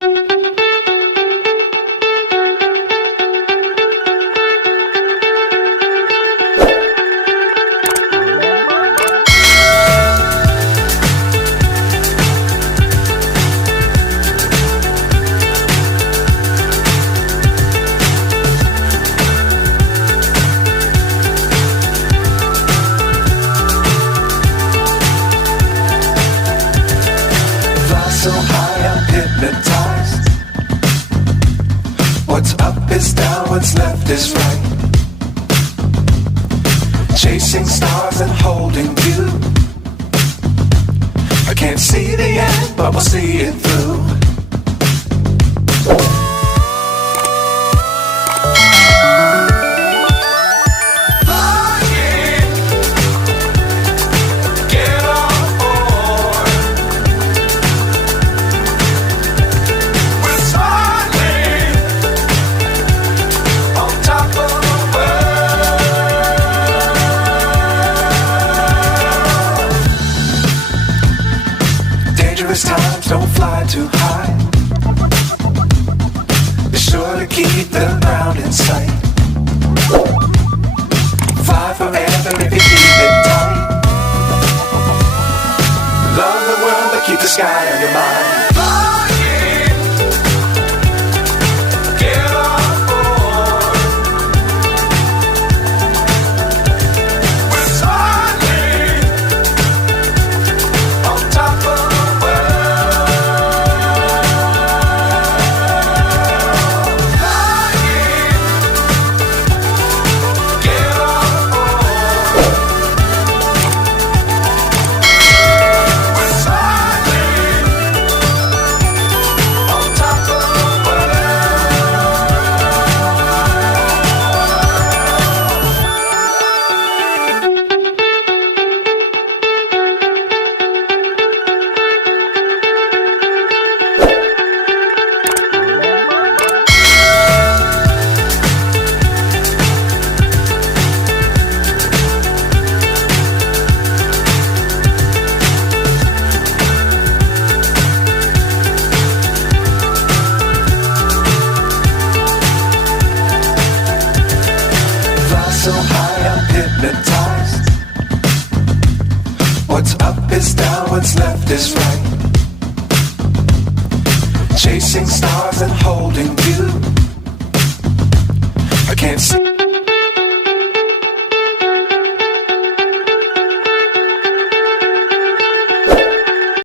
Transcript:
So high I'm hypnotized. What's up is down, what's left is right. Chasing stars and holding you. I can't see the end, but we'll see it through. Dangerous times, don't fly too high. Be sure to keep the ground in sight. Fly forever if you keep it tight. Love the world, but keep the sky on your mind. So high I'm hypnotized. What's up is down, what's left is right. Chasing stars and holding you. I can't see